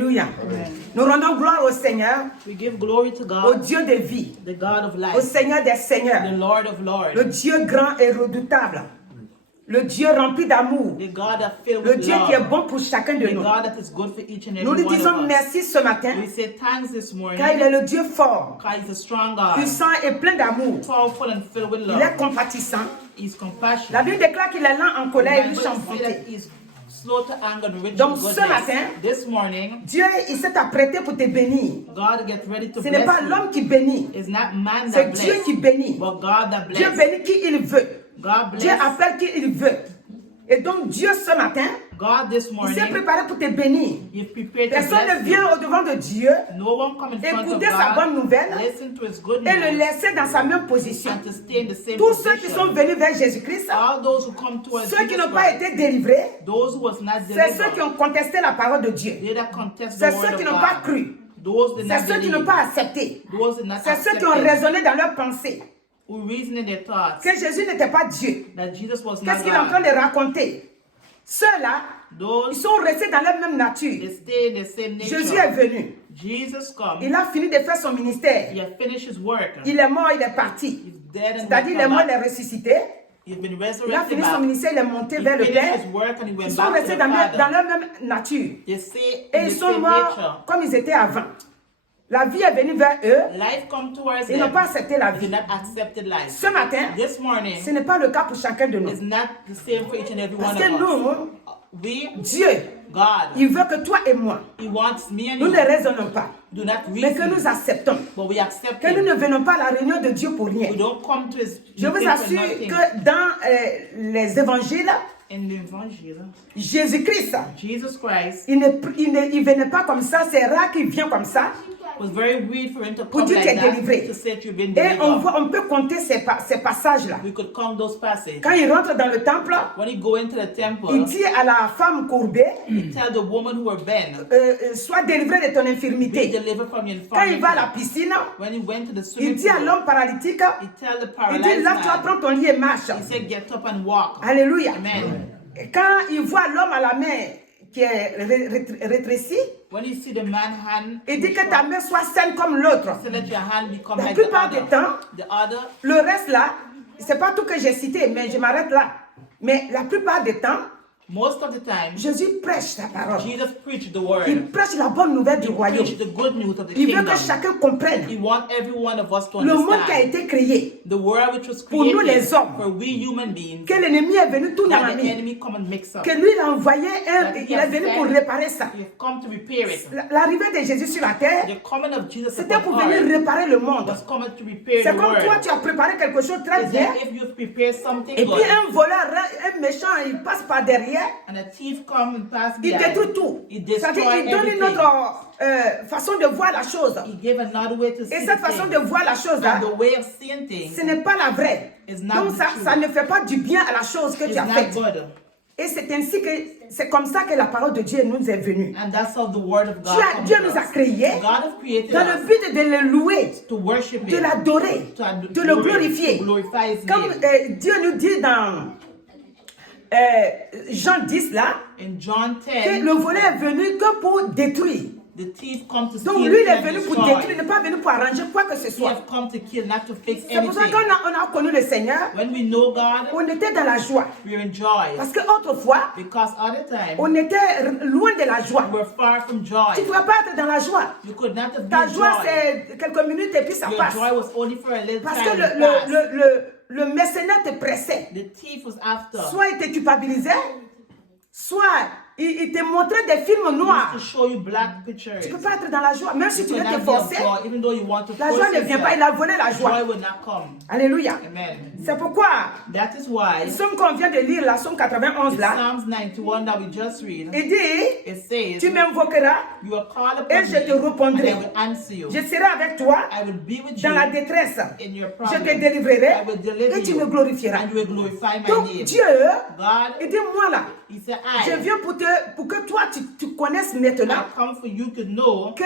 Alléluia. Nous rendons gloire au Seigneur, We give glory to au God, Dieu de vie, the God of au life, Seigneur des seigneurs, the Lord of le lords, Dieu grand et redoutable, le Dieu rempli d'amour, the God that filled le with Dieu qui est love, bon pour chacun de the nous. God that is good for each and Nous every lui one disons of us. merci ce matin, We say thanks this car il morning, est le Dieu fort, because He's a strong God, puissant et plein d'amour. powerful and filled with Il est love. compatissant. He's La compassionate. Bible déclare qu'il est lent en colère et The riche Bible en says that bonté. He's slow to anger and rich in Donc, ce goodness. matin, This morning, Dieu, il s'est apprêté pour te bénir. God get ready to Ce n'est pas bless l'homme you. qui bénit, It's not man c'est that Dieu bless, qui bénit. but God that Dieu bless. bénit qui il veut. God Dieu bless. appelle qui il veut. Et donc Dieu ce matin, God this il morning, s'est préparé pour te bénir. You've prepared to Personne ne bless vient you. au devant de Dieu No one come in front of écouter sa bonne God, nouvelle listen to His good et le news, laisser dans sa même position. and to stay in the same Tous ceux qui sont position. venus vers Jésus-Christ, All those who come towards ceux qui Jesus n'ont pas Christ, été délivrés, those who was not c'est ceux qui delivered, ont contesté la parole de Dieu. they that contest the C'est word ceux qui of n'ont pas God, cru. those did C'est not ceux qui n'ont believe, pas accepté. those did not C'est ceux accept qui ont Him, raisonné dans leur pensée who reasoned in their thoughts que Jésus n'était pas Dieu. that Jesus was Qu'est-ce not qu'il est en train God. de raconter? Ceux-là, ils Those, sont restés dans leur même nature. they stay in the same Jésus est nature. venu. Jesus come, Il a fini de faire son ministère. He had finished His work. Il est mort, il est parti. He's dead and C'est-à-dire, il est mort, il back. est ressuscité. He's been Il a resurrected fini son back. ministère, il est monté He vers le finished Père. His work and He Ils went sont back to restés the dans Father. leur même nature. They stay Et in ils the sont same morts nature. comme ils étaient avant. La vie est venue vers eux. Life come towards Ils n'ont them. pas accepté la They vie. did not accept life. Ce matin, This morning ce n'est pas le cas pour chacun de nous. is not the same for each and every Parce one que of us. nous, We, Dieu, God, il veut que toi et moi, He wants me and nous you ne raisonnons pas, do not mais que nous reason, acceptons. but we accept Que nous ne Him. venons pas à la réunion de Dieu pour rien. We don't come to His Je vous meeting for assure nothing. que dans les évangiles, In the Evangel, Jésus-Christ, Jesus Christ il venait pas comme ça, c'est rare qu'il vienne comme ça. was very weird for Him to Pour come dire like qu'il est délivré. that, to say that you've been Et delivered. on peut compter ces passages-là. We could count those passages. Quand il rentre dans le temple, When He go into the il temple, dit à la femme courbée, He tell the woman who were bent, sois délivré de ton be infirmité. delivered from your Quand il va à la infirmity. piscine, When He went to the il swimming dit à pool, l'homme paralytique, He tell the il paralyzed dit, lève-toi, man, prends ton lit et marche. He said, get up and walk. Alléluia. Amen. Et quand il voit l'homme à la main qui est rétrécie, When you see the man hand, il dit que ta main soit saine comme l'autre. so let your hand become La like the plupart du other. temps, The other, le reste là, c'est pas tout que j'ai cité, mais je m'arrête là. Mais la plupart du temps, most of the time, Jésus prêche la parole. Jesus preached the Il word. prêche la bonne nouvelle du He royaume. preached the good news of the Il veut kingdom. que chacun comprenne He wants every one of us to le monde qui a understand été créé, the world which was pour nous, les created hommes. for we human beings, que l'ennemi est venu tout dans la that the nuit, enemy come and mix up. que lui il a envoyé That he il est has venu sent- pour réparer ça. He has come to repair it. L'arrivée de Jésus sur la terre, The coming of Jesus c'était pour upon venir earth réparer le monde. was coming to repair C'est the comme toi, world. tu as préparé quelque chose très It's bien, like if you've prepared something et good, puis un voleur, un méchant, il passe par derrière, and a thief come and pass il behind, détruit tout. he C'est-à-dire, destroy il donne une everything. autre façon de voir la chose. He gave another way to see Et the cette façon thing. de voir la chose là, And the way of seeing things ce n'est pas la vraie. is not Donc the ça, truth. ça ne fait pas du bien à la chose que It's tu as not faite. good. Et c'est ainsi que c'est comme ça que la parole de Dieu nous est venue. And that's how the word of God comes Dieu to nous a us. créés God has created dans le us but de le louer, to worship de Him, l'adorer, de le glorifier. to glorify His Comme name. Dieu nous dit dans Jean 10 là, In John que 10, le voleur est venu que pour détruire. the thief comes to Donc steal lui il est and venu pour destroy. détruire, il n'est pas venu pour arranger quoi que ce He soit. has come to kill, not to fix C'est pour ça anything. qu'on a connu le Seigneur, When we know God, on était dans la joie. we're in joy. Parce que autrefois, Because other time, on était loin de la joie. we're far from joy. Tu ne pouvais pas être dans la joie. You could not have Ta been joie joy. c'est quelques minutes et puis ça Your passe. joy was only for a little Parce time que and passed. le mercenaire te pressait. The thief was after. Soit il te culpabilisait, soit il te montrait des films noirs. To show you black pictures. Tu ne peux pas être dans la joie, même si You tu veux could te not be of forcer. joy, even though you want to La force joie ne vient pas, il yourself. a volé la Joy joie. will not come. Alléluia. Amen. C'est pourquoi, That is why le psaume qu'on vient de lire, la psaume 91 là, Psalms 91 that we just read, il dit, it says, tu m'invoqueras you will call upon et me je te répondrai. and I will answer you. Je serai avec toi I will be with dans la you détresse. in your Je problem. te délivrerai I will deliver et tu you me glorifieras. and you will glorify my Donc name. Dieu, God, il dit moi là, He said, je I viens pour que toi tu connaisses maintenant come for you to know que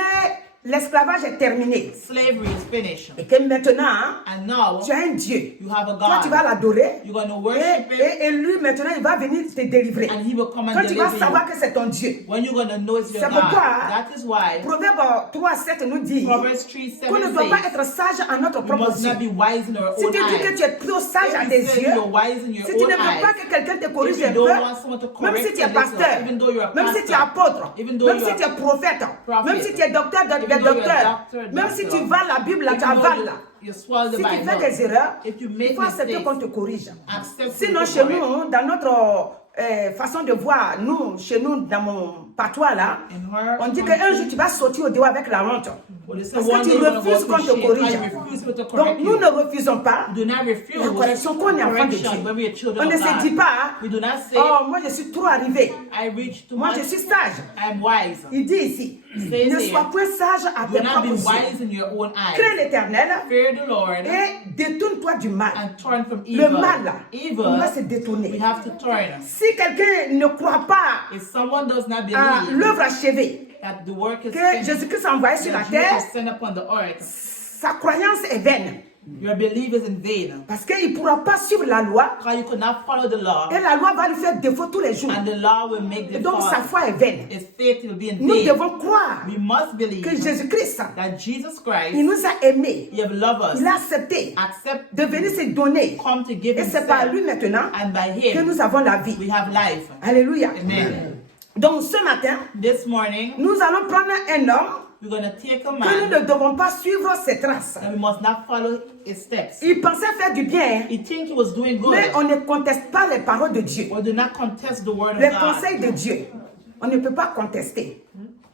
l'esclavage est terminé. Slavery is finished. Et que maintenant, And now, tu as un Dieu. you have a Toi, tu vas God. l'adorer. You're going to worship Him. Et lui, maintenant, il va venir te délivrer. And He will come and Quand tu vas deliver savoir you. que c'est ton Dieu. When you're going to know it's your C'est God. pourquoi That is why Proverbe 3, 7 nous dit Proverbs 3:7 qu'on ne doit pas says, être sage à notre we propre must not be yeux. wise in our Si own tu dis que eyes. tu es trop sage à If tes you say yeux, you're wise in your si tu ne own veux pas eyes, que quelqu'un te corrige if you un don't peu, want someone to même correct si tu es you a little, pasteur, even though you're a même si tu es pastor, apôtre, even though même you're si tu es prophète, prophet, même si tu es docteur, even though you're docteur, doctor, même si tu doctor, vends la Bible, là, tu even though avales là. you swallow the Si tu Bible, fais des erreurs, if you il make faut accepter mistakes, qu'on te corrige. accept Sinon, the chez correct. nous, dans notre façon de voir, chez nous, dans mon patois là, In her on dit country, qu'un jour tu vas sortir au dehors avec la honte. well, they say Parce one que day tu you're gonna go refuses to qu'on te shame, corrige. I refuse to Donc correct nous you. ne refusons pas Do not refuse la correction qu'on est enfant de Dieu. correction when we are children On ne of se God. dit pas, We do not say, oh, moi je suis trop arrivé. I reach too Moi much, je suis sage. I'm wise. Il dit ici, Says ne here, sois point sage à Do tes not be propres yeux. wise in your own eyes. Crains l'Éternel Fear the Lord et détourne-toi du mal. and turn from Le evil. mal, là, on doit se Evil, détourner. we have to turn. Si quelqu'un ne croit pas If someone does not à believe l'œuvre achevée that the work is que finished, Jésus-Christ a envoyé sur la that Jesus terre, is sent upon the earth, sa croyance est vaine. your belief is in vain. Parce qu'il ne pourra pas suivre la loi Because you could not follow the law, et la loi va lui faire défaut tous les jours. and the law will make Et the donc sa fault. foi est vaine. His faith will be in Nous vain. devons croire We must believe que Jésus-Christ, that Jesus il Christ, nous a aimés, He have loved il us, a accepté accept, de venir se donner. come to give Et c'est par Himself, lui maintenant and by que Him nous avons la vie. we have life. Alléluia. Amen. Donc ce matin, This morning, nous allons prendre un homme we're going to take a que nous man ne devons pas suivre ses traces. and we must not follow his steps. Il pensait faire du bien, He think he was doing good, mais on ne conteste pas les paroles de Dieu, or do not contest the word of les God. conseils de Dieu. On ne peut pas contester.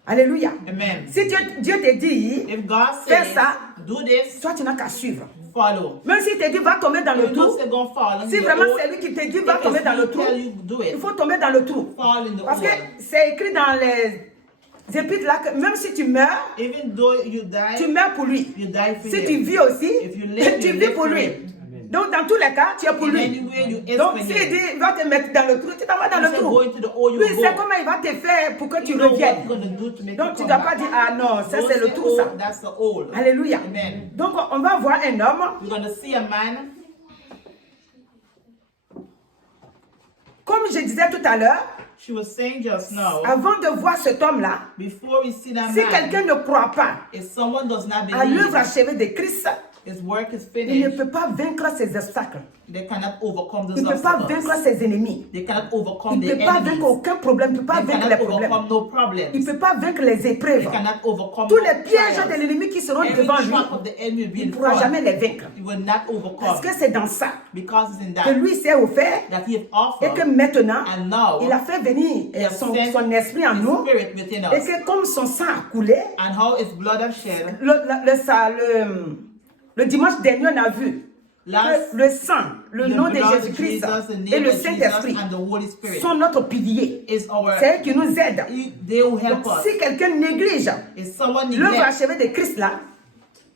Alléluia. Amen. Si Dieu te dit, If God fais says, ça, do this, toi tu n'as qu'à suivre. follow. Même s'il te dit va tomber dans le Even though trou, say go fall in si the vraiment hole, c'est lui qui te dit va if tomber it's dans le he trou, tell you do il it, faut tomber dans le trou. fall in the Parce que hole. c'est écrit dans les épîtres là que même si tu meurs, Even though you tu die, meurs pour lui. you die for Si tu him. vis aussi, If you live, tu you vis live pour for lui. him. Donc dans tous les cas, tu es pour In lui. any way you is Donc for s'il him. dit va te mettre dans le trou, tu t'en vas dans He le said, trou. go into the hole, you Lui will il sait go. comment il va te faire pour que tu You know what reviennes. you're going to do to make Donc you tu ne come dois pas back. dire ah non, ça Don't c'est le say, trou oh, ça. that's the hole. Alléluia. Amen. Donc on va voir un homme. We're going to see a man, Comme je disais tout à l'heure, she was saying just now, avant de voir cet homme-là, before we see that si man, quelqu'un ne croit pas if someone does not à l'œuvre believe achevée de Christ, his work is il ne finished, peut pas vaincre ses obstacles. they cannot overcome Il those ne peut pas obstacles. vaincre ses ennemis. They cannot Il overcome ne their peut pas enemies. vaincre aucun problème. Il ne peut pas They vaincre les cannot problèmes. overcome no Il problems. ne peut pas vaincre les They épreuves. cannot overcome Tous no les pièges de trials. l'ennemi qui seront Every devant lui, trap of the enemy will be il in ne pourra front. jamais les vaincre. He will not Parce overcome. que c'est dans ça Because it's in que that lui s'est offert that he has et que offered, maintenant, and now il a fait venir he has son sent esprit en his nous spirit within et us. que comme son sang a coulé, And how his blood has shed. le dimanche dernier, on a vu Last, que le sang, le the nom de blood of Jésus-Christ Jesus, the et name le of Jesus, Saint-Esprit and the Holy Spirit sont notre pilier. is our. C'est eux qui nous aident. They will help Donc, us. si quelqu'un néglige If someone l'œuvre neglects, achevée de Christ là,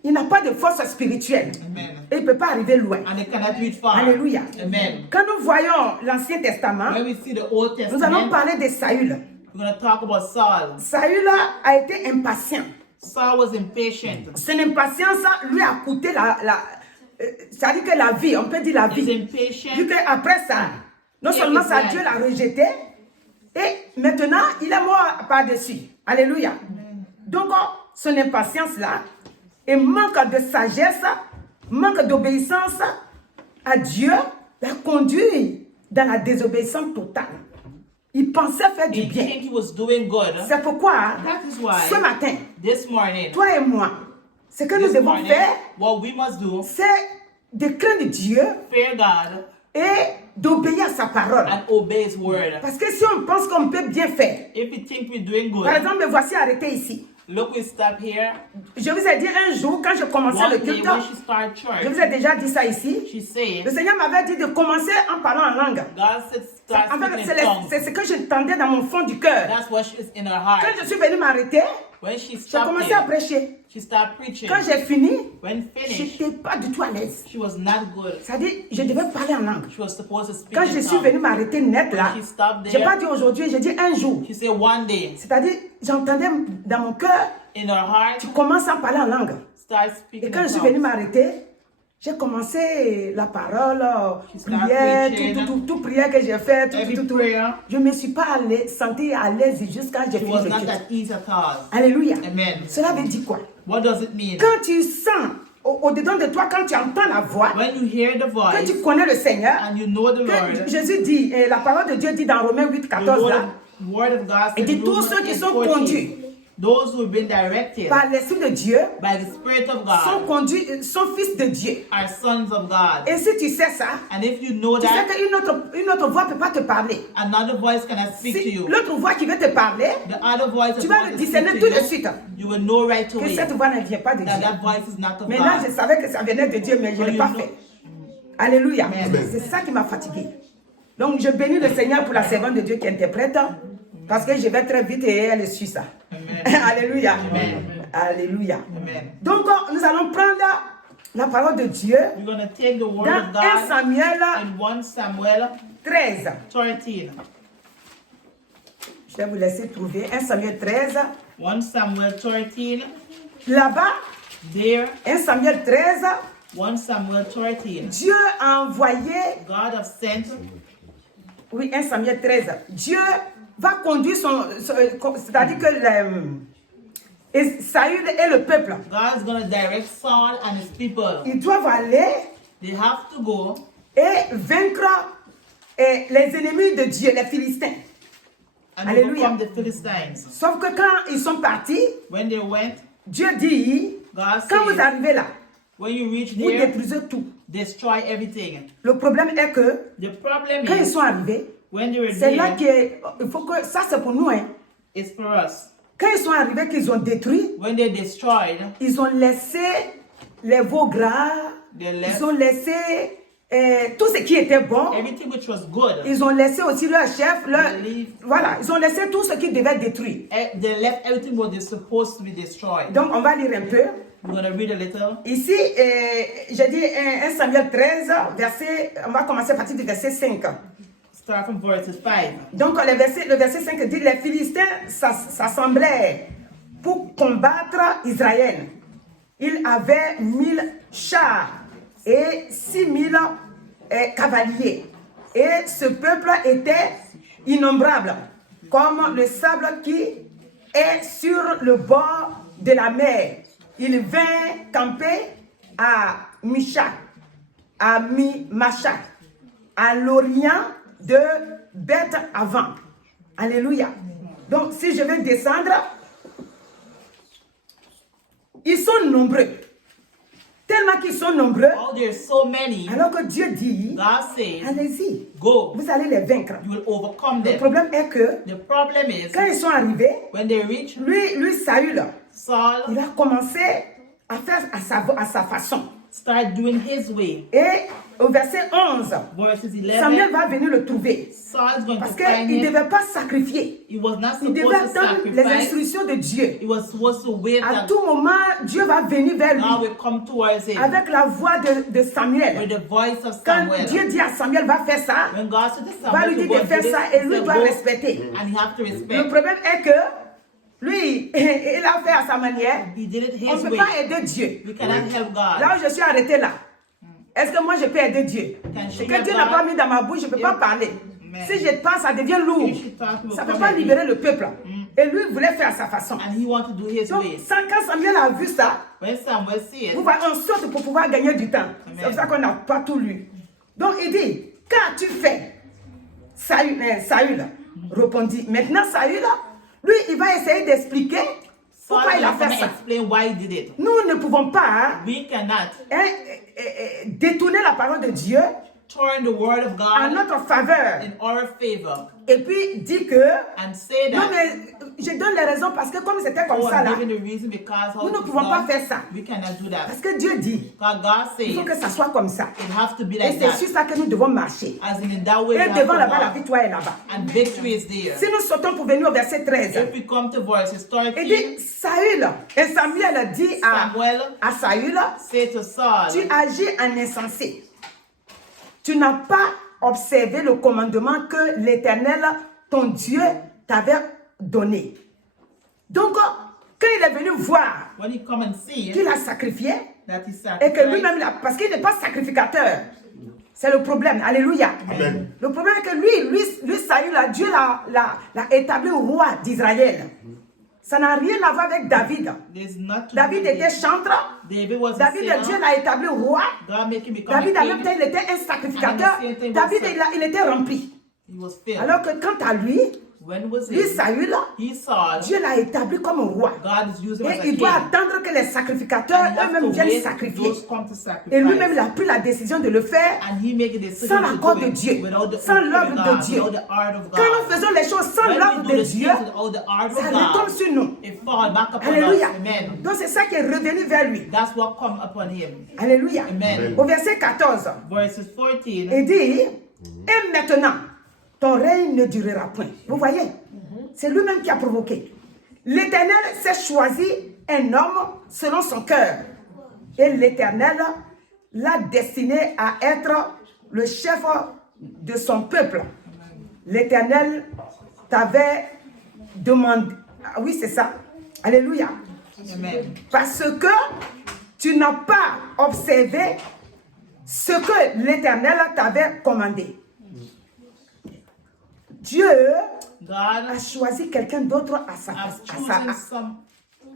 il n'a pas de force spirituelle. amen, Et il ne peut pas arriver loin. and they cannot reach far. Alléluia. Amen. Quand nous voyons l'Ancien Testament, When we see the Old nous allons Testament, parler de Saül. we're going to talk about Saul. Saül a été impatient. Saul was impatient. Son impatience lui a coûté c'est-à-dire que la vie, on peut dire la He's vie. impatient. Vu qu'après ça, non Yeah, seulement it's ça, right. Dieu l'a rejeté, et maintenant, il est mort par-dessus. Alléluia. Donc, son impatience là, et manque de sagesse, manque d'obéissance à Dieu, l'a conduit dans la désobéissance totale. Il pensait faire du He bien. think he was doing good. C'est pourquoi, That is why ce matin, this morning, toi et moi, ce que nous this devons morning, faire, what we must do, c'est de craindre Dieu fear God et d'obéir à sa parole. and obey His word. Parce que si on pense qu'on peut bien faire, If you think we're doing par good, exemple, me voici arrêté ici. look, we stop here. Je vous ai dit un jour, quand je commençais le One day culte, when she started je vous church, ai déjà dit ça ici, she said, le Seigneur m'avait dit de commencer en parlant en langue. God said start En fait, speaking in tongues. c'est ce que j'entendais dans mon fond du cœur. That's what is in her Quand heart. je suis venu m'arrêter, When she j'ai stopped commencé à it, prêcher. she started preaching. Quand j'ai fini, When je finished, n'étais pas du tout à l'aise. she was not good. C'est-à-dire, je devais parler en langue. She was supposed to speak Quand in je suis tongues. venu m'arrêter net là, She stopped je n'ai pas there. dit aujourd'hui, j'ai dit un jour. She said one day. C'est-à-dire, j'entendais dans mon cœur In our heart, tu commences à parler en langue. start Et speaking quand in je suis venue tongues. m'arrêter, j'ai commencé la parole, start prière, preaching. tout prière que j'ai fait, Every tout. prayer. Je ne me suis pas sentie à l'aise jusqu'à j'ai She fini was le not culte. at ease at all. Alléluia. Amen. Cela veut dire quoi? What does it mean? Quand tu sens au-dedans de toi, quand tu entends la voix, When you hear the quand voice tu connais le Seigneur, and you know the que Lord, Jésus dit, et la parole de Dieu dit dans Romains 8, the 14 là, word of God il says dit tous Romans ceux qui 8, sont 14, conduits those who have been directed par l'Esprit de Dieu by the Spirit of sont God conduits, sont fils de Dieu. are sons of God. Et si tu sais ça, And if you know tu sais that, qu'une autre voix ne peut pas te parler. another voice cannot speak to Si you. l'autre voix qui veut te parler, The other voice tu that vas wants le to discerner speak tout to de you, suite you will know right que away cette voix ne vient pas de that Dieu. that voice is not of Maintenant, je God. savais que ça venait de Dieu, mais je ne l'ai you pas know- fait. Alléluia. Amen. C'est ça qui m'a fatigué. Donc, je bénis le Seigneur pour la servante de Dieu qui interprète, parce que je vais très vite et elle suit ça. Alléluia. Alléluia. Amen. Donc, nous allons prendre la parole de Dieu We're going to take the word dans of 1 God Samuel in 1 Samuel 13. 13. Je vais vous laisser trouver 1 Samuel 13. 1 Samuel 13. Là-bas, There, 1 Samuel 13, 1 Samuel 13. Dieu a envoyé, God have sent, oui, 1 Samuel 13, Dieu va conduire c'est-à-dire que Saül et le peuple, God is going to direct Saul and his people. ils doivent aller They have to go et vaincre les ennemis de Dieu, les Philistins. and Alléluia. overcome the Philistines. Sauf que quand ils sont partis, When they went, Dieu dit, God quand vous said, arrivez là, when you reach vous there, détruisez tout. destroy everything. Le problème est que The problem quand ils is, sont arrivés, when they were c'est là there, qu'il faut que, ça c'est pour nous, hein. it's for us. Quand ils sont arrivés, qu'ils ont détruit, When they destroyed, ils ont laissé les veaux gras, They left. ils ont laissé tout ce qui était bon, everything which was good, ils ont laissé aussi leur chef, They leave. voilà, ils ont laissé tout ce qui devait être détruit. they left everything what is supposed to be destroyed. Donc on va lire un peu. We're going to read a little. Ici, j'ai dit 1 Samuel 13, verset, on va commencer à partir du verset 5. Start from verses 5. Donc le verset 5 dit, les Philistins s'assemblaient pour combattre Israël. Ils avaient 1000 chars et 6000 cavaliers. Et ce peuple était innombrable, comme le sable qui est sur le bord de la mer. Il vint camper à Mishak, à Mimashak, à l'orient de Beth-Aven. Alléluia. Donc, si je vais descendre, ils sont nombreux. Tellement qu'ils sont nombreux, Oh, there's so many. alors que Dieu dit, God says, allez-y, go. vous allez les vaincre. You will overcome Le them. problème est que, The problem is, quand ils sont arrivés, when they reach lui Saül, Saul, il a commencé à faire à sa façon. start doing his way. Et au verset 11, Verses 11, Samuel va venir le trouver. Saul's going Parce to find qu'il ne him. devait pas sacrifier. He was not Il supposed devait to attendre les sacrifice. instructions de Dieu. He was supposed to wait À that tout moment, Dieu va venir vers God lui will come towards him avec la voix de Samuel. with the voice of Quand Samuel. Dieu dit à Samuel, va faire ça, When God said to va Samuel lui to dire go de and faire do ça this, et he lui said, doit go, respecter. and he have to Le respect. problème est que lui, il a fait à sa manière. He did it On ne his peut way. pas aider Dieu. We cannot help God. Là où je suis arrêté là, est-ce que moi je peux aider Dieu? Can Ce she que help Dieu n'a God? pas mis dans ma bouche, je ne peux pas parler. Amen. Si je parle, ça devient lourd. If she talk, will Ça ne peut come pas and libérer le peuple. Et lui, il voulait faire à sa façon. And he want to do his Donc, way. quand Samuel a vu ça, When Samuel said, vous voyez, on saute pour pouvoir gagner du temps. C'est pour ça qu'on n'a pas tout lu. Donc, il dit, qu'as-tu fait? Saül répondit. Maintenant, Saül, lui, il va essayer d'expliquer Saul pourquoi il a is fait going to ça. explain why he did it. Nous ne pouvons pas We cannot détourner la parole de Dieu turn the word of en God notre faveur in our favor et puis dire que and say non that, mais je donne les raisons parce que comme c'était comme oh, ça là, I'm giving the reason because how nous ne it is pouvons pas done. faire ça We cannot do that. parce que Dieu dit God, God il faut says que ça soit comme ça it has to be et like c'est that. sur ça que nous devons marcher As in that way, we et have devant to là-bas la walk. victoire est là-bas. And victory is there. Si nous sautons pour venir au verset 13, If we come to verses 13, il dit Samuel dit Samuel à Saül, say to Saul, tu agis en insensé. Tu n'as pas observé le commandement que l'Éternel, ton Dieu, t'avait donné. Donc, quand il est venu voir when he come and see qu'il a sacrifié, that he et que sacrificed, lui-même, parce qu'il n'est pas sacrificateur, c'est le problème. Alléluia. Amen. Le problème est que lui Saül, là, Dieu l'a établi roi d'Israël. Ça n'a rien à voir avec David. there's not to David do with était it. chantre. David was a David, Dieu sinner. l'a établi roi. God make him become David, a en même temps, king. il était un sacrificateur. And the same thing David, was il était rempli. He was filled. Alors que quant à lui, When was lui it? Saül, He saw Dieu l'a établi comme roi. God is using him as a Et il king. doit attendre que les sacrificateurs And he has eux-mêmes to viennent wait sacrifier. those come to sacrifice. Et lui-même, il a pris la décision de le faire And he make a decision sans to l'accord do de it Dieu, without the sans approval of l'ordre de God, Dieu. without the art of Quand nous God. faisons les choses sans When l'ordre we de do the Dieu, things without the art ça of retombe God, sur nous. it fall back upon Alléluia. us. Amen. Donc c'est ça qui est revenu vers lui. That's what come upon him. Alléluia. Amen. Au verset 14, Verses 14. il dit, et maintenant, ton règne ne durera point. Vous voyez, c'est lui-même qui a provoqué. L'Éternel s'est choisi un homme selon son cœur. Et l'Éternel l'a destiné à être le chef de son peuple. L'Éternel t'avait demandé. Ah oui, c'est ça. Alléluia. Amen. Parce que tu n'as pas observé ce que l'Éternel t'avait commandé. Dieu God a choisi quelqu'un d'autre has chosen some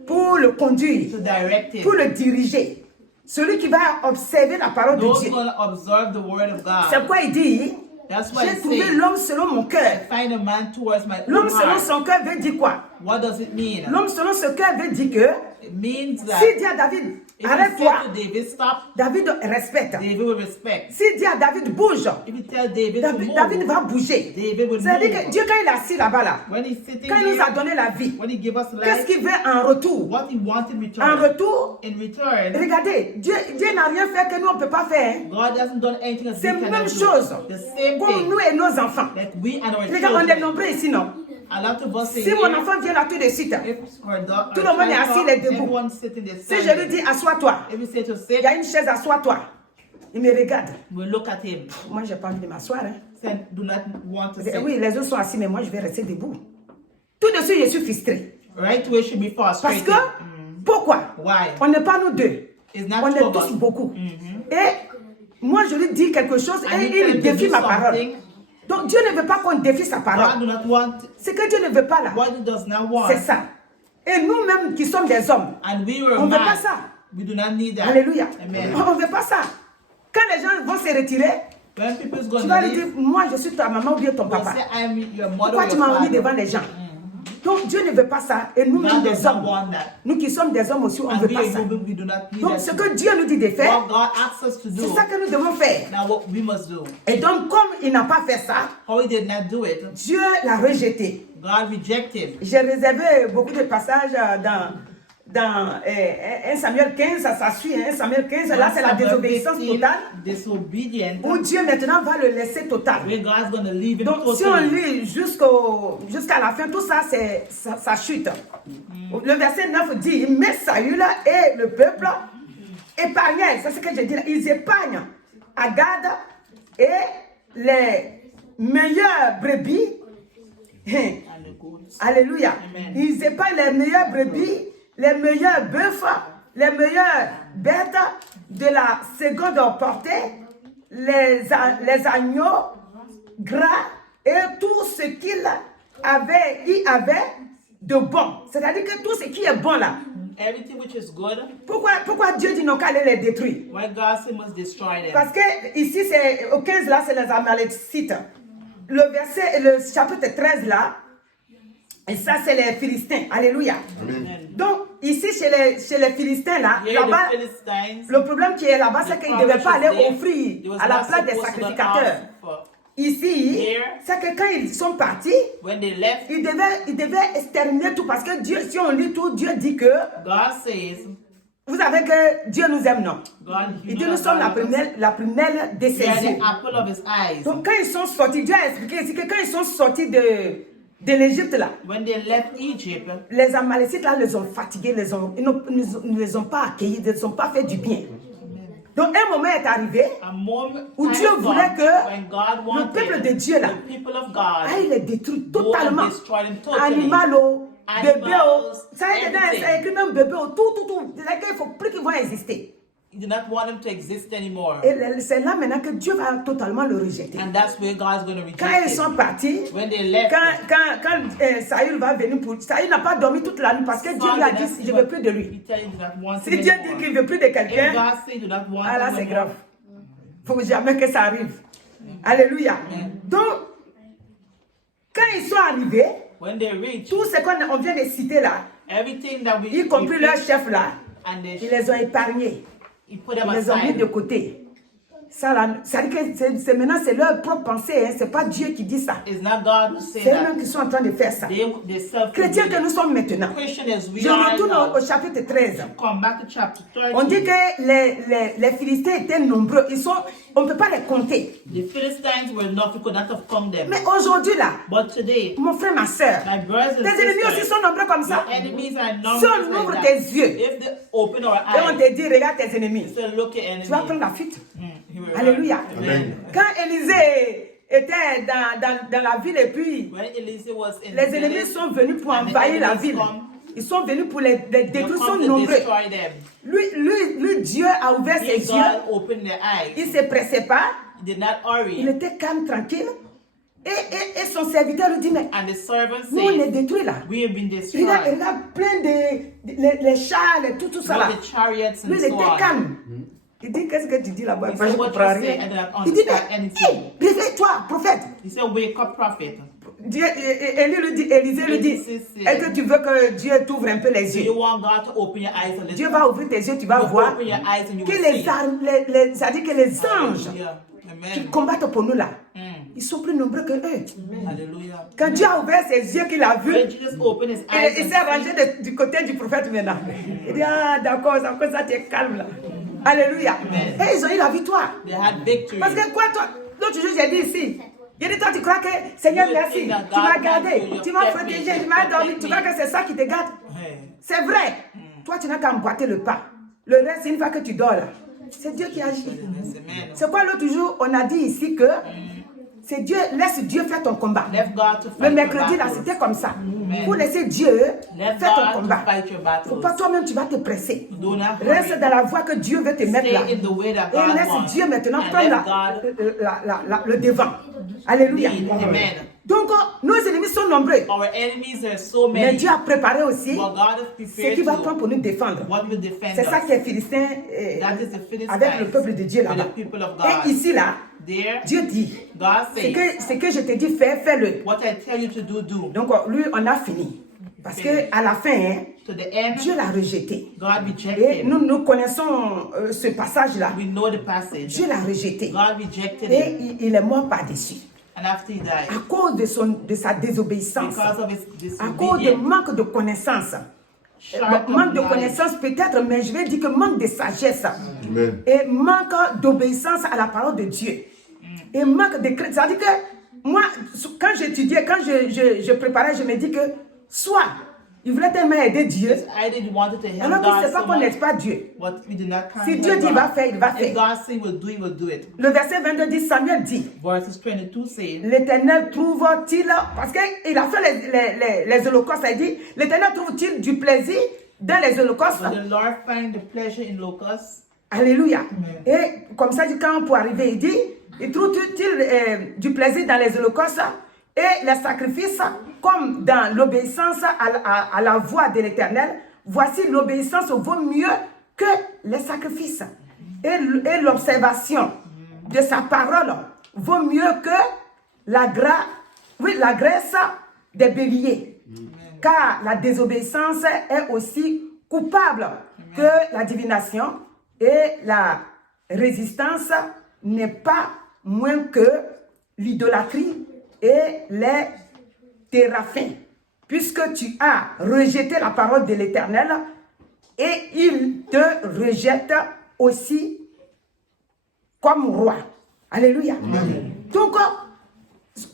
pour le conduire, to direct him. pour le diriger. Celui qui va observer la parole de Those Dieu. going to observe the word of C'est God. quoi il dit? That's why J'ai it trouvé says, l'homme selon mon cœur. find a man towards my L'homme own selon heart. son cœur veut dire quoi? What does it mean? L'homme selon son cœur veut dire que It means that s'il dit à David, if he arrête-toi, said to David, stop, David respecte. David will respect. S'il dit à David, bouge, If you tell David to move, David va bouger. David will C'est-à-dire que move. Dieu, quand il est assis là-bas, là, When he's sitting quand il nous a here, donné la vie, when he gave us qu'est-ce life, qu'il veut en retour? what he wanted in En return. retour, In return, regardez, Dieu n'a rien fait que nous, on ne peut pas faire. Hein. God hasn't done anything as C'est we la cannot même do. chose. The same Comme thing. nous et nos enfants. Like we and our Regarde, on est children. nombreux ici, non? A lot of us say Si mon here, enfant vient là tout de suite, if our tout le monde est assis, il est debout. everyone's sitting there si je lui standing. dis, assois-toi, If we say to il sit, y a une chaise, assois-toi. Il me regarde. we look at him. Moi, je n'ai pas envie de m'asseoir. Hein. Say, do not want to sit. Oui, les autres sont assis, mais moi, je vais rester debout. Tout de suite, je suis frustré. Right way should be Parce frustrated. que, pourquoi? Why? On n'est pas nous deux. It's not On two est of tous us. beaucoup. Et moi, je lui dis quelque chose And he et tell il to défie do ma parole. something. Donc, Dieu ne veut pas qu'on défie sa God parole. do not want Ce que Dieu ne veut pas là, what he does not want. c'est ça. Et nous-mêmes qui sommes des hommes, And we were on ne veut man. pas ça. We do not need that. Alléluia. Amen. On ne veut pas ça. Quand les gens vont se retirer, When people is tu going vas to lui dire, leave, moi je suis ta maman ou bien ton they'll papa. say, I am your mother Pourquoi or tu your m'as mis father. devant les gens? Donc Dieu ne veut pas ça. Et nous-mêmes God does des not hommes, want that. nous qui sommes des hommes aussi, on ne And veut we pas are ça. human, we do not need Donc that. ce que Dieu nous dit de faire, What God asks us to c'est do, ça que nous devons faire. now what we must do. Et donc comme il n'a pas fait ça, How he did not do it, Dieu l'a rejeté. God rejected. J'ai réservé beaucoup de passages dans 1 Samuel 15, ça suit, 1 Samuel 15, là c'est la désobéissance totale, Disobedient. où Dieu maintenant va le laisser total. Where God's going to leave him Donc si on totally. lit jusqu'à la fin, tout ça, c'est ça chute. Le verset 9 dit, mais Saül et le peuple épargnaient, c'est ce que je dis là, ils épargnent Agag et les meilleures brebis. Alléluia. Amen. Ils épargnent les meilleures brebis, les meilleurs bœufs, les meilleures bêtes de la seconde portée, les agneaux gras et tout ce qu'il y avait de bon. C'est-à-dire que tout ce qui est bon là. Everything which is good, Pourquoi Dieu dit non qu'à les détruire? why God said must destroy them. Parce que ici, c'est au 15 là, c'est les Amalécites. Le chapitre 13 là, et ça c'est les Philistins. Alléluia. Amen. Donc ici chez les Philistins là, Here là-bas, the Philistines, le problème qui est là-bas, c'est qu'ils ne devaient pas aller They offrir was à la not place des supposed to sacrificateurs. ask for. Ici, Here, c'est que quand ils sont partis, when they left, ils devaient exterminer tout parce que Dieu, si on lit tout, Dieu dit que God says, vous savez que Dieu nous aime, non? God, Il dit nous sommes la première de ses we are yeux. the apple of his eyes. Donc quand ils sont sortis, Dieu a expliqué ici que quand ils sont sortis de l'Égypte là, When they left Egypt, les Amalécites là les ont fatigués, ils ne les ont pas accueillis, ils ne les ont pas fait du bien. Donc un moment est arrivé a moment où Dieu time voulait come que when God le wanted peuple de Dieu là the people of God aille les détruire go and totalement. destroy them totally. Animaux, bébé, animals, ça y est, dedans, ça everything. écrit même bébé, tout. C'est-à-dire qu'il ne faut plus qu'ils vont exister. You do not want them to exist anymore. Et c'est là maintenant que Dieu va totalement le rejeter. And that's where God's going to Quand reject ils sont it. partis, When they left, quand Saül va venir pour... Saül n'a pas dormi toute la nuit parce que Dieu lui a dit, je ne veux plus de lui. he tell you do not want Si him Dieu anymore. dit qu'il ne veut plus de If quelqu'un, God say do not want ah là him c'est no grave. more, Il ne faut jamais que ça arrive. Alléluia. Donc, quand ils sont arrivés, when they reach, tout ce qu'on vient de citer là, everything that we y compris leur preach, chef là, and ils they, les ont épargnés. he put them Ils les ont mis aside. de côté. Ça, là, ça dit que c'est maintenant c'est leur propre pensée, hein, c'est pas Dieu qui dit ça. It's not God who say C'est eux-mêmes that. qui sont en train de faire ça. They self Chrétiens que nous sommes maintenant. Christians, we Je are retourne now. au chapitre 13. Come back to chapter 13. On dit que les Philistins étaient nombreux. On ne peut pas les compter. The Philistines were enough, we could not have come them. Mais aujourd'hui là, But today, mon frère, ma soeur, my brothers and tes ennemis aussi sisters, sont nombreux comme ça. your enemies are Si on numbers ouvre like tes that. yeux If they open our et on eyes, te dit, regarde tes ennemis, say, look at tu vas prendre enemy. la fuite. He will Alléluia. run. Amen. Quand Élisée était dans la ville et puis When Elisa was in les the ennemis village, sont venus pour and the envahir la enemies ville. come, Ils sont venus pour les they détruire, ils sont come to nombreux. destroy them. Lui, Dieu a ouvert ses Here yeux. God opened their eyes. Il ne se pressait pas. He did not Il hurry. était calme, tranquille. Et son serviteur lui dit, mais And the servant nous, on est said, détruits là. we have been destroyed. Regarde plein les chars, tout ça là. With the chariots Lui, and il so était on. calme. Il dit, qu'est-ce que tu dis là-bas? He Moi, je said, ne what comprends you say, rien. I do not Il dit, understand mais, anything. hey, réveille-toi, prophète. He said, wake up, prophet. Élisée lui dit, est-ce que tu veux que Dieu t'ouvre un peu les Do yeux? you want God to open your eyes a Dieu little? va ouvrir tes yeux, tu vas You voir open your eyes and you que will see. ça dit que les anges Hallelujah. qui Amen. combattent pour nous là, Mm. ils sont plus nombreux que eux. Hallelujah. Quand Dieu a ouvert ses yeux qu'il a vu, When Jesus opened his eyes il and s'est rangé du côté du prophète maintenant. Il dit, ah d'accord, ça tu es calme là. Alléluia. Et ils ont eu la victoire. they had victory. Parce que quoi, toi, l'autre jour j'ai dit ici, j'ai dit, toi tu crois que Seigneur merci, tu m'as gardé, tu m'as protégé, tu m'as dormi, tu crois que c'est ça qui te garde? Hey. C'est vrai. Toi tu n'as qu'à emboîter le pas. Le reste, une fois que tu dors là, c'est Dieu qui agit. Yes, amen. C'est quoi l'autre jour, on a dit ici que c'est Dieu, laisse Dieu faire ton combat. Let God to Le fight your mercredi là, battles. c'était comme ça. Amen. Pour laisser Dieu Let faire ton God to combat. fight your Faut pas battles. toi-même, tu vas te presser. Do not Reste hurry. dans la voie que Dieu veut te mettre là. Stay in the way that Et God laisse wants. Dieu maintenant And prendre let God le devant. Alléluia. lead. Amen. Donc, nos ennemis sont nombreux. Our enemies are so Mais many. Dieu a préparé aussi But God has ce prepared qu'il va prendre to pour nous défendre. what will defend C'est ça us. qui est Philistin That is the Philistines avec le peuple de Dieu with là-bas. the people of God. Et ici là, There, Dieu dit, God says, ce que je te dis, fais-le. what I tell you to do, do. Donc, lui, on a fini. Parce qu'à la fin, hein, To the end, Dieu l'a rejeté. God Et rejected. nous connaissons ce passage-là. We know the passage. Dieu l'a rejeté. God rejected Et him. il est mort par-dessus. And after he died, À cause de sa désobéissance. because of his À cause de disobedience, manque de connaissance. sharp Manque de of life, connaissance peut-être, mais je vais dire que manque de sagesse. Amen. Et manque d'obéissance à la parole de Dieu. Et manque de crainte. C'est-à-dire que moi, quand j'étudiais, quand je préparais, je me dis que soit il voulait tellement aider Dieu, either you wanted to help alors qu'il ne God sait pas so qu'on much, n'aide pas Dieu. but we did not count Si on Dieu dit God. va faire, il va If faire. God say he will do it. Le verset 22 dit, Samuel dit, Verses 22 say, l'Éternel trouve-t-il, parce qu'il a fait les holocaustes, il dit, l'Éternel trouve-t-il du plaisir dans les holocaustes? will the Lord find the pleasure in locusts? Alléluia. Et comme ça, quand pour arriver, il dit, il trouve-t-il du plaisir dans les holocaustes et les sacrifices, comme dans l'obéissance à la voix de l'Éternel? Voici, l'obéissance vaut mieux que les sacrifices. Et l'observation de sa parole vaut mieux que la graisse des béliers. Car la désobéissance est aussi coupable que la divination, et la résistance n'est pas moins que l'idolâtrie et les téraphins. Puisque tu as rejeté la parole de l'Éternel, et il te rejette aussi comme roi. Alléluia. Donc,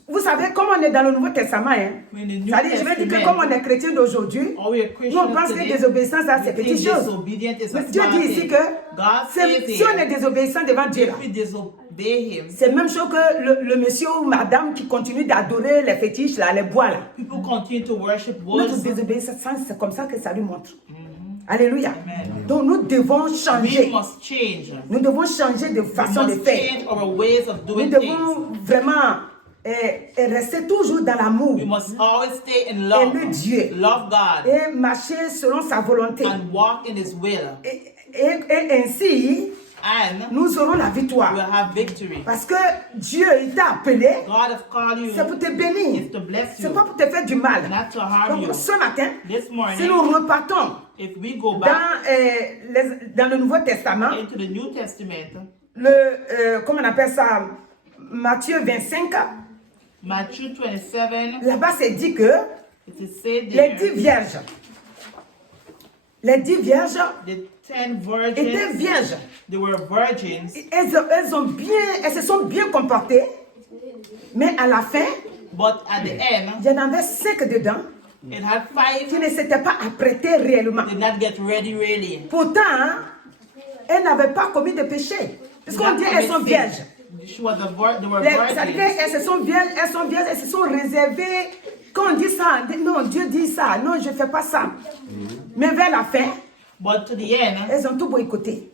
vous savez, comme on est dans le Nouveau Testament, hein, In the New c'est-à-dire, je vais dire que Testament, comme on est chrétien d'aujourd'hui, or we are nous Christians on pense que today, désobéissance, ça, c'est we think petite chose. disobedient is a Mais Dieu small dit ici thing. que God says si on est here, désobéissant devant Dieu, là, if we they, him. C'est la même chose que le monsieur ou madame qui continue d'adorer les fétiches, là, les bois. Là. People continue to worship Notre bulls. désobéissance, c'est comme ça que ça lui montre. Alléluia. Amen. Donc nous devons We changer. must change. Nous devons changer de We façon de must faire. change our ways of Nous doing things. devons vraiment rester toujours dans l'amour. We must always stay in Aimer love. Dieu. Love God. Et marcher selon sa volonté. And walk in His will. Et ainsi, And nous aurons la victoire. we'll have victory. Parce que Dieu, il t'a appelé, God has called you c'est pour te bénir. is to bless C'est you, pas pour te faire du mal. not to harm you. Donc ce matin, This si morning, nous repartons if we go back dans le Nouveau Testament, into the New Testament, comment on appelle ça, Matthieu 25, Matthew 27, là-bas c'est dit que it is said les 10 there, vierges the 10 étaient virgins, vierges. they were virgins, Elles se sont bien comportées, mais à la fin, but at the end, il y en avait 5 dedans it had qui 5 ne s'étaient pas apprêtées réellement. did not get ready really. Pourtant, elles n'avaient pas commis de péché. Parce qu'on dit qu'elles sont vierges. She was a they were Ça veut dire virgins. qu'elles sont vierges, elles se sont réservées. Quand on dit ça, non, Dieu dit ça, non, je ne fais pas ça. Mais vers la fin, But to the end, elles ont tout boycotté.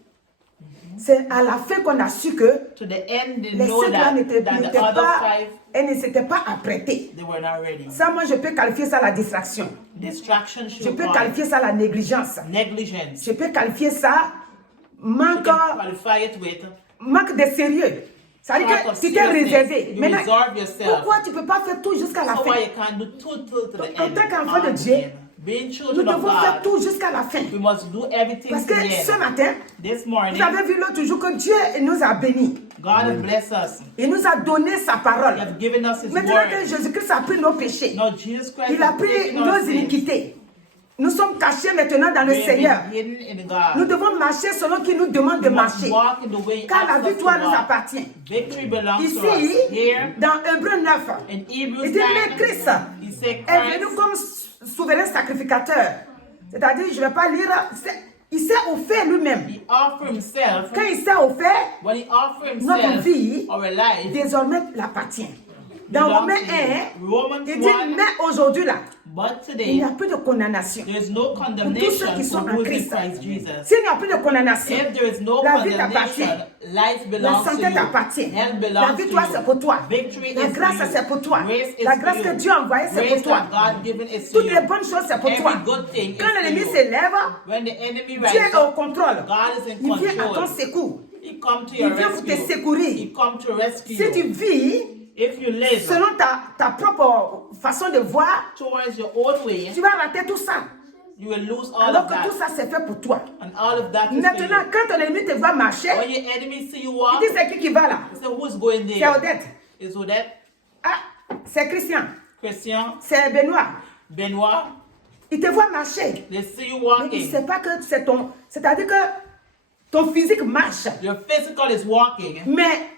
C'est à la fin qu'on a su que to the end, they les know 5 là that n'étaient the other pas, 5, elles ne s'étaient pas apprêtées. they were not ready. Ça, moi, je peux qualifier ça la distraction. Distraction Je should peux cause qualifier ça la négligence. negligence. Je peux qualifier ça You manque can qualify it with de sérieux. Ça veut dire que tu t'es réservé. You Maintenant, reserve yourself. pourquoi tu ne peux pas faire tout jusqu'à la So fin? why you can't do two till to the En end? tant qu'enfant de On Dieu, the end. Being Nous children of devons faire God, tout jusqu'à la fin. we must do everything Parce to que the ce end. matin, This vous morning, avez vu l'autre jour que Dieu nous a bénis. God has blessed us. Il nous a donné sa He parole. has given us His Maintenant que word. Jésus-Christ a pris nos péchés, Now Jesus Christ il a has pris taken our nos sins. iniquités. Nous sommes cachés maintenant dans le We have Seigneur. been hidden in Nous God. devons marcher selon qu'il nous demande de We must marcher. walk in the way He Car la asks us to victoire nous walk. appartient. Victory belongs to Ici, us. Here, dans Hébreu 9, in Hebrews il dit, mais 9, Christ He said est venu Christ, comme souverain sacrificateur. C'est-à-dire, je ne vais pas lire, il s'est offert lui-même. He offered Himself. Quand il s'est offert, When He offered notre Himself, vie our life, désormais l'appartient. Dans belongs Romains to Him. 1, Romans il dit, 1, mais aujourd'hui là, but il n'y today, a plus de condamnation. there is no Pour tous ceux condemnation qui sont for en who is in Christ. Christ Jesus. S'il n'y a plus de condamnation, If there is no la vie t'appartient. condemnation, life La belongs to santé t'appartient. you. Health La belongs to victoire c'est pour you. toi. Victory La is grâce for you. c'est pour toi. Grace is La for grâce you. que Dieu a envoyée c'est pour Grace toi. that God given is to Toutes you. les bonnes choses c'est pour Every toi. good thing is Quand for l'ennemi you. s'élève, When the enemy Dieu rises est au up, contrôle. God is in Il vient à ton control. secours. He come to Il your vient pour te rescue. secourir. He come to rescue Si tu you. vis If you live selon ta propre façon de voir, towards your own way, tu vas rater tout ça. you will lose all Alors of que that. tout ça c'est fait pour toi. And all of that is for Maintenant, you. quand ton ennemi te voit marcher, When your enemy see you il walk, dit c'est qui va là? they say, who's going C'est there? Odette. Is Odette, Ah, c'est Christian. Christian, C'est Benoît. Benoit? Il te voit marcher. They see you Mais il ne walking. sait pas que c'est ton... C'est-à-dire que ton physique marche. Your physical is walking. Mais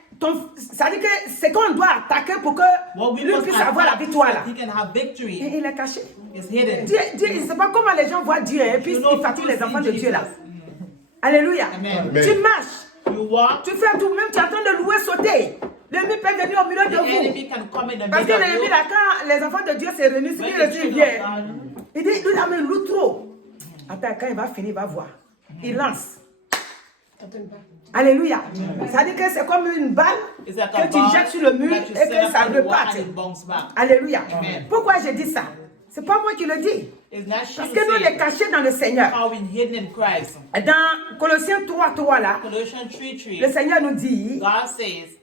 c'est-à-dire que c'est qu'on doit attaquer pour que What we lui must puisse avoir la attack victoire so là. that he can have Et victory il est caché. is hidden. Dieu, il ne sait pas comment les gens voient Dieu et puis You know, ils fatiguent les people enfants see de Dieu là. Jesus. Alléluia. Amen. Tu marches. You walk, Tu fais tout, même tu es en train de louer, sauter. L'ennemi peut venir au milieu the de vous. enemy can come in the Parce que middle of l'ennemi you. là, quand les enfants de Dieu se réunissent, When il the dit children viens. of God, Il dit, lui là, mais il loue trop. Attends, quand il va finir, il va voir. Il lance. Alléluia. Ça dit que c'est comme une balle it's like a que tu ball jettes sur le mur that et you que set up ça on the wall reparte. and it bounces back. Alléluia. Amen. Pourquoi j'ai dit ça? C'est pas moi qui le dis. It's not she Parce who que nous, on said est it. cachés dans le Seigneur. How in hidden in Christ. Dans Colossiens 3:3 là, Colossians 3:3. le Seigneur nous dit, God says,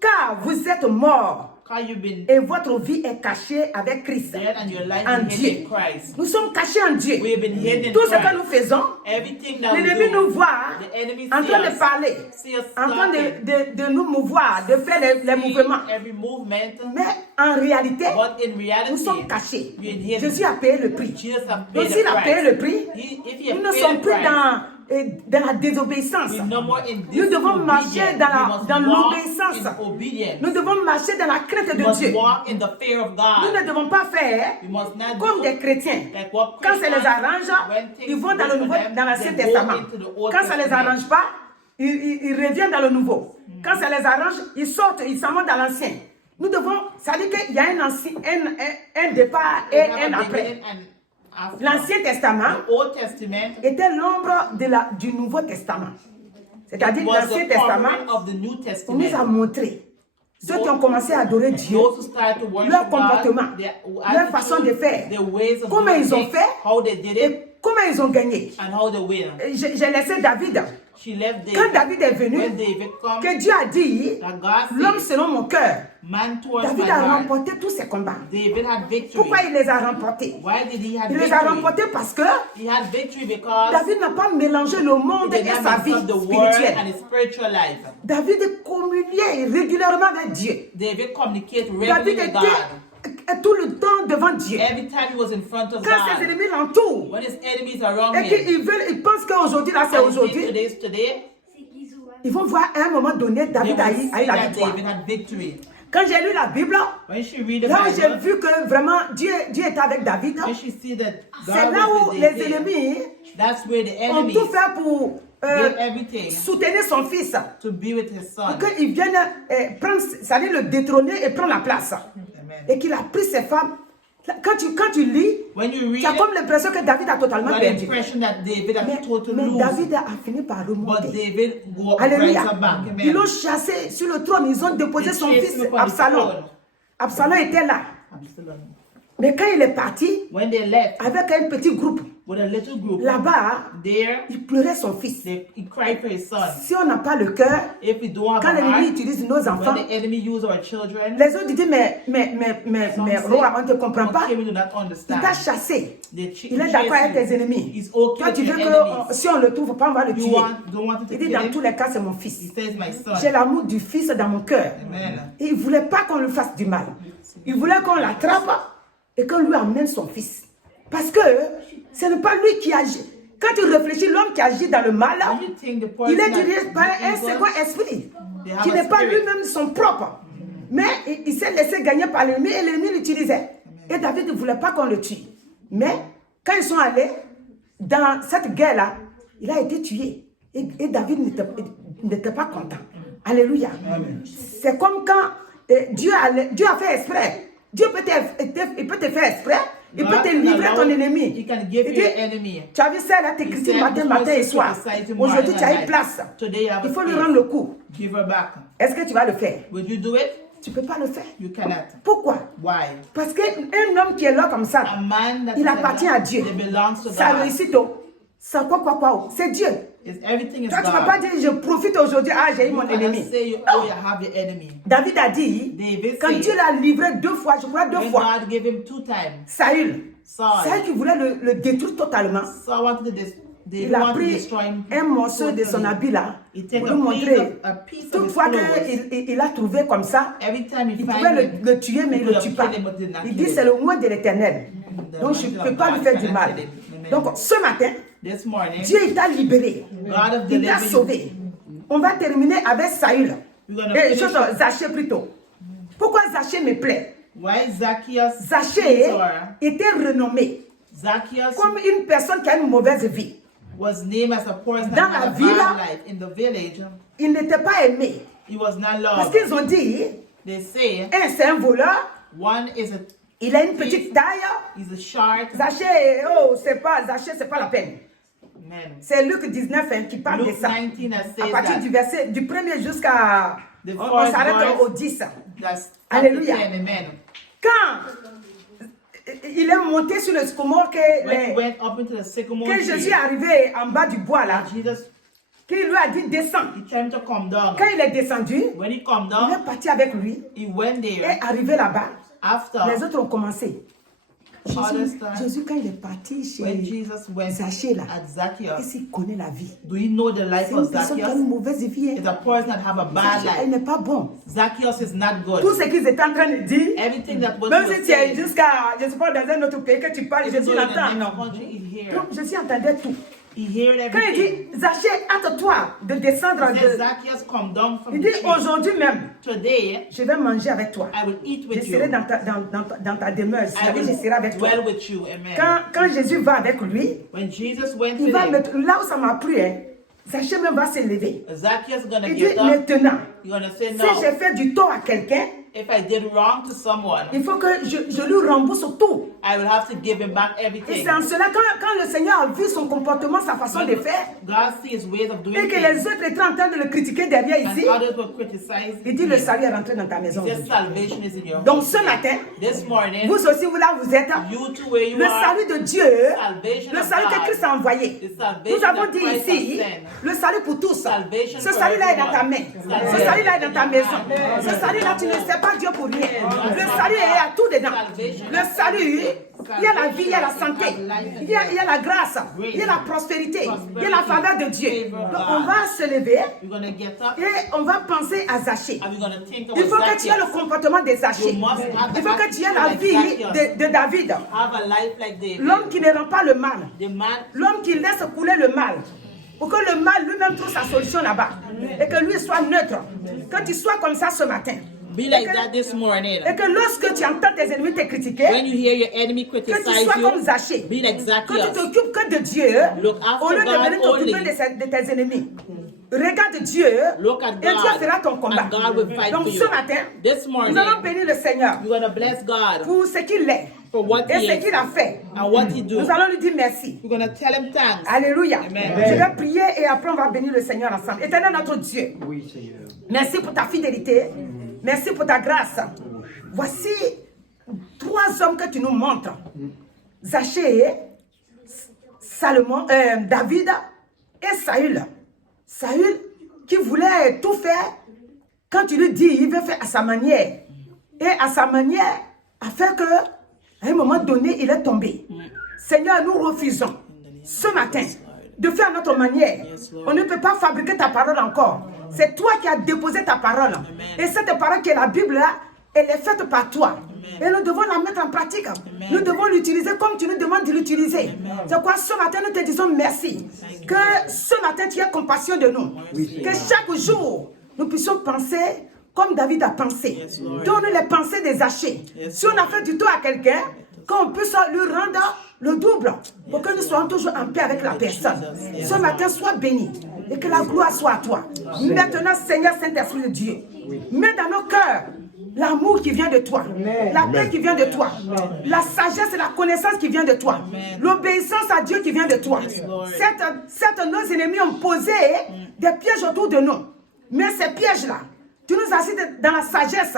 car vous êtes morts "Cause you've been et votre vie est cachée avec Christ. dead and your life En is hidden in Dieu. Christ." Nous sommes cachés en Dieu. We have been hidden in Tout ce que Christ. nous faisons, Everything that we l'ennemi nous do, voit the enemy en see train de us, parler, see us en train talking, de nous mouvoir, de faire les mouvements. every movement. Mais en réalité, But in nous reality, sommes cachés. we are hidden. Jésus a payé le prix. Jesus have Donc paid s'il the a payé price. le prix, If he nous has ne paid sommes the plus price, dans la désobéissance. we're no more in Nous devons marcher disobedience. dans We must walk l'obéissance. in obedience. Nous devons marcher dans la crainte We de must Dieu. walk in the fear of Nous God. ne devons pas faire We must not comme do des chrétiens. like what Quand ça les Christians, arrange, when things ils vont dans work le for Nouveau, them, dans l'Ancien they go Testament. into the Old Quand ça les Testament. arrange pas, ils reviennent dans le nouveau. Quand ça les arrange, ils sortent, ils s'en vont dans l'ancien. Nous devons, ça veut dire qu'il y a un départ et un après. L'Ancien Testament The Old Testament était l'ombre du Nouveau Testament. C'est-à-dire que was l'Ancien the Testament covering of the New nous a Testament. montré ceux qui ont commencé à adorer Dieu, Those who started to worship leur comportement, God, their leur façon de faire, their ways of comment doing ils ont things, fait how they did it, et comment ils ont gagné. and how they win. J'ai laissé David. She left David. Quand David est venu, When David comes, que Dieu a dit, that God l'homme said, selon mon cœur, man towards my David a heart. remporté tous ses combats. David had victory. Pourquoi il les a remportés? Why did he have Il les a victory? remportés parce que He had victory because David n'a pas mélangé le he monde did et not sa mix vie up the world spirituelle. and his spiritual life. David communiait régulièrement avec Dieu. David communicated David regularly with God. était tout le temps devant Dieu. Every time he was in front of Quand ses God. ennemis l'entourent When his enemies are around et him, qu'ils pensent qu'aujourd'hui, là, c'est and he think aujourd'hui, today's today, ils vont voir à un moment donné they David will a eu see la that victoire. David had victory. Quand j'ai lu la Bible, When she read the là où j'ai Bible, vu que vraiment Dieu était avec David, when she see that c'est God là was où with les David, ennemis that's where the ont enemies tout fait pour did everything soutenir son fils. to be with his son. Qu'ils viennent prendre, c'est-à-dire le détrôner et prendre la place. Amen. Et qu'il a pris ses femmes. Quand tu lis, When you read tu as it, comme l'impression que David a you totalement have the perdu. impression that David Mais, had totally mais lose. David a fini par But remonter. David go Alléluia. right back. Ils Amen. l'ont chassé sur le trône. Ils ont déposé They son chased fils him upon the Absalom. throne. Absalom était là. Absalom. Mais quand il est parti, When they left avec un petit groupe, with a little group, là-bas, there il pleurait son fils. he cried for his son. Si on n'a pas le cœur, If we don't have quand a l'ennemi heart, utilise nos enfants, when the enemy use our children, les autres disent, mais some roi, on ne te comprend pas. okay, we do not Il understand. t'a chassé. They Il est d'accord avec tes ennemis. He's okay Toi, tu with veux your que enemies. si on le trouve pas, on va le You tuer. don't want to Il kill dit, dans him? tous les cas, c'est mon He fils. says, my J'ai son. l'amour du fils dans mon cœur. Amen. Et il ne voulait pas qu'on lui fasse du mal. Il voulait qu'on l'attrape et qu'on lui amène son fils. Parce que ce n'est pas lui qui agit. Quand tu réfléchis, l'homme qui agit dans le mal, When you think the person il est that dirigé par un evil, second esprit they have qui a n'est pas spirit. lui-même son propre. Mais il s'est laissé gagner par l'ennemi et l'ennemi l'utilisait. Et David ne voulait pas qu'on le tue. Mais quand ils sont allés dans cette guerre-là, il a été tué. Et David n'était pas content. Alléluia. C'est comme quand Dieu a fait exprès. Dieu il peut te faire exprès. Il peut God te can livrer allow ton it. ennemi. He can give Il you dit, your enemy. tu as vu ça là, t'écris said, matin et soir. Aujourd'hui, tu as une place. Today you have Il a faut lui space. rendre le coup. Give her back. Est-ce que tu vas le faire? Would you do it? Tu ne peux pas le faire. You cannot. Pourquoi? Why? Parce qu'un homme qui est là comme ça, A man that il is appartient like à that, Dieu. it belongs to Sa God. réussite, ça quoi, c'est Dieu. Everything is Toi, tu ne vas pas God. dire, je profite aujourd'hui, j'ai eu You mon cannot ennemi. say you have your enemy. David a dit, David quand said, Dieu l'a livré 2 fois, je crois 2 when fois, God gave him 2 times, Saül Saul, qui voulait le détruire totalement, Saul wanted to they il a wanted to pris destroy him un morceau de son totally. habit là He pour take lui a montrer. piece of Toute his fois clothes. qu'il a trouvé comme ça, Every time he il find pouvait him, le tuer, mais he il ne le could tue have pas. killed him, but did not Il kill dit, him. c'est le mot de l'Éternel. Donc, je ne peux pas lui faire du mal. Donc, ce matin, This morning, Dieu t'a libéré. God has Il t'a delivered you. sauvé. On va terminer avec Saül. We're gonna finish it. Zachée plutôt. Pourquoi Zachée me plaît? Why Zacchaeus Zachée Sorry. était renommé Zacchaeus comme une personne qui a une mauvaise vie. was named as a person Dans that la had a ville, bad life. In the village, Il n'était pas aimé. he was not Parce loved. qu'ils ont dit, They say c'est un voleur, one is il a une petite taille. he's a shark. Zachée, Zachée, c'est pas la peine. Man. C'est Luc 19 qui parle Luke de ça. 19 that À says partir that. du verset, du premier jusqu'à... The On first s'arrête verse. au 10. That's Alléluia. Amen. Quand il est monté sur le sycomore, When he went up into the sycamore que Jésus tree, est arrivé en bas du bois là, Jesus, qu'il lui a dit descends. he told him to come down. Quand il est descendu, When he come il down, est parti avec lui he went et there. arrivé là-bas. After, Les autres ont commencé. Jésus, quand il est parti when chez Jesus went Zachée là, at est-ce Zacchaeus, qu'il connaît la vie? do you know the life C'est of une personne qui a Zacchaeus? une mauvaise vie. It's a person that have a bad Elle life. n'est pas bon. Zacchaeus is not Tout good. ce qu'ils étaient en train de dire, Everything that was même was si tu es saying, jusqu'à, je ne sais pas, dans un autre pays que tu parles, even Jésus though in l'entend. the next Non. country, he hear. Donc, Jésus entendait tout. He heard Quand il everything. dit, Zachée, hâte-toi de descendre. He said, Zacchaeus, come down from Il the dit, tree. aujourd'hui même, Today, je vais manger avec toi. I will eat Je with serai you. dans ta demeure. I C'est-à-dire, je serai avec will toi. dwell with you. Amen. Quand Jésus va avec lui, When Jesus went il to va him, mettre, là où ça m'a plu, hein, Zaché même va se lever. Zacchaeus is going to Il dit get up. maintenant, You're going to say si no. j'ai fait du tort à quelqu'un, If I did wrong to someone, il faut que je lui rembourse tout. I will have to give him back Et everything. c'est en cela, quand le Seigneur a vu son comportement, sa façon de faire, God sees his ways of doing et que les things, autres étaient en train de le critiquer derrière ici, and others will criticize il dit le salut est rentré dans ta maison. This salvation is in your home. Donc ce matin, This morning, vous aussi, vous là, vous êtes, you too where you le are, salut de Dieu, salvation le of salut que God, Christ a envoyé. the salvation Nous avons that dit Christ ici, has sent. le salut pour tous. Salvation Ce for salut-là est dans ta everyone. main. Ce salut-là est dans ta maison. Ce salut-là, tu ne sais pas Dieu pour rien. Le salut est à tout dedans. Le salut, il y a la vie, il y a la santé, il y a la grâce, il y a la prospérité, il y a la faveur de Dieu. Donc on va se lever You're going to get up, et on va penser à Zaché. and we're going to think Il about faut que tu aies le Zacchaeus. comportement de Zaché. Il faut que tu aies la vie de David. Have a life like David. L'homme qui ne rend pas le mal. The man, L'homme qui laisse couler le mal. Pour que le mal lui-même trouve sa solution là-bas. Et que lui soit neutre. Que tu sois comme ça ce matin. be like that this morning. Et que lorsque tu entends tes ennemis te critiquer, When you hear your enemy que tu criticize sois comme you, Zaché. be like Que tu Zacchaeus. t'occupes que de Dieu, Look after au lieu de God venir t'occuper only. de tes ennemis. Regarde Dieu Look at et Dieu God, fera ton combat. and God will fight Donc for you. ce matin, This morning, nous allons bénir le Seigneur you're going to bless God pour ce qu'il est for what et he ce is qu'il a fait. and what he do. Nous allons lui dire merci. We're going to tell him thanks. Alléluia. Amen. Je vais prier et après on va bénir le Seigneur ensemble. Éternel notre Dieu, Oui, Seigneur. merci pour ta fidélité. Merci pour ta grâce. Voici 3 hommes que tu nous montres. Zaché, Salomon, David et Saül. Saül qui voulait tout faire. Quand tu lui dis, il veut faire à sa manière. Et à sa manière, a fait que, à un moment donné, il est tombé. Seigneur, nous refusons ce matin de faire à notre manière. On ne peut pas fabriquer ta parole encore. C'est toi qui as déposé ta parole. Et cette parole qui est la Bible là, elle est faite par toi. Et nous devons la mettre en pratique. Nous devons l'utiliser comme tu nous demandes de l'utiliser. C'est pourquoi ce matin nous te disons merci. Que ce matin tu aies compassion de nous. Que chaque jour nous puissions penser comme David a pensé. Donne les pensées des Zachée. Si on a fait du tort à quelqu'un, qu'on puisse lui rendre le double. Pour que nous soyons toujours en paix avec la personne. Ce matin, sois béni. Et que la gloire soit à toi. Maintenant, Seigneur Saint-Esprit de Dieu, mets dans nos cœurs l'amour qui vient de toi, la paix qui vient de toi, la sagesse et la connaissance qui vient de toi, l'obéissance à Dieu qui vient de toi. Certes, nos ennemis ont posé des pièges autour de nous. Mais ces pièges-là, tu nous as dit dans la sagesse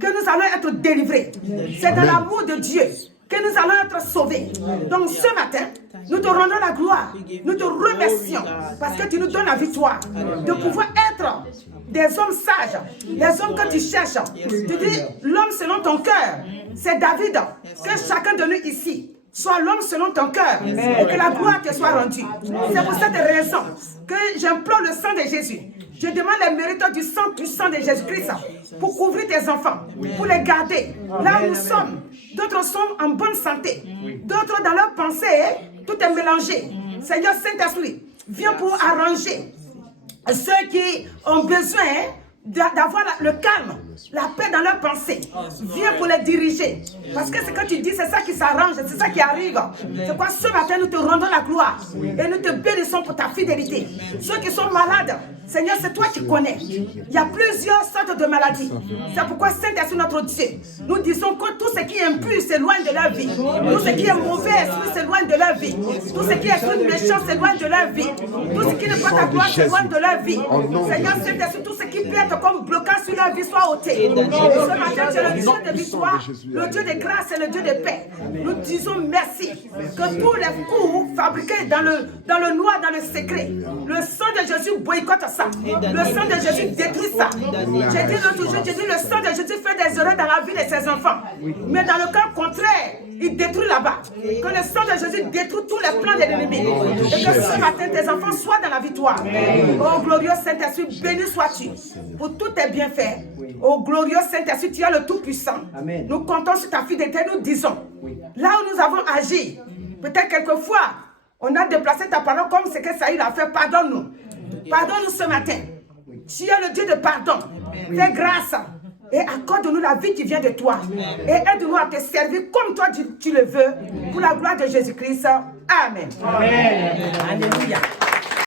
que nous allons être délivrés. C'est dans l'amour de Dieu que nous allons être sauvés. Donc ce matin, nous te rendons la gloire. Nous te remercions parce que tu nous donnes la victoire de pouvoir être des hommes sages, des hommes que tu cherches. Tu dis l'homme selon ton cœur. C'est David. Que chacun de nous ici soit l'homme selon ton cœur et que la gloire te soit rendue. C'est pour cette raison que j'implore le sang de Jésus. Je demande les mérites du sang puissant de Jésus-Christ pour couvrir tes enfants, pour les garder. Là où nous sommes, d'autres sont en bonne santé. D'autres dans leurs pensées, tout est mélangé. Seigneur Saint-Esprit, viens pour arranger ceux qui ont besoin d'avoir le calme, la paix dans leurs pensées. Viens pour les diriger. Parce que ce que tu dis, c'est ça qui s'arrange, c'est ça qui arrive. C'est quoi ce matin, nous te rendons la gloire. Et nous te bénissons pour ta fidélité. Ceux qui sont malades, Seigneur, c'est toi qui connais. Il y a plusieurs sortes de maladies. C'est pourquoi Saint-Esprit, notre Dieu, nous disons que tout ce qui est impur s'éloigne de leur vie. Tout ce qui est mauvais esprit s'éloigne de leur vie. Tout ce qui est esprit méchant s'éloigne de leur vie. Tout ce qui n'est pas ta gloire s'éloigne de leur vie. Seigneur Saint-Esprit, tout ce qui peut être comme blocage sur leur vie soit ôté. Ce matin, tu es le Dieu de victoire, le Dieu de grâce et le Dieu de paix. Nous disons merci que tous les coups fabriqués dans le noir, dans le secret, le sang de Jésus boycotte ça. Le sang de Jésus détruit ça. J'ai dit l'autre jour, j'ai dit le sang de Jésus fait des erreurs dans la vie de ses enfants. Mais dans le cas contraire, il détruit là-bas. Que le sang de Jésus détruit tous les plans de l'ennemi. Et que ce matin, tes enfants soient dans la victoire. Oh glorieux Saint-Esprit, béni sois-tu pour tous tes bienfaits. Oh glorieux Saint-Esprit, tu es le Tout-Puissant. Nous comptons sur ta fidélité, nous disons. Là où nous avons agi, peut-être quelquefois, on a déplacé ta parole comme ce que Saül a fait. Pardonne-nous. Pardonne-nous ce matin. Tu es le Dieu de pardon. Fais grâce. Et accorde-nous la vie qui vient de toi. Et aide-nous à te servir comme toi tu le veux. Pour la gloire de Jésus-Christ. Amen. Alléluia.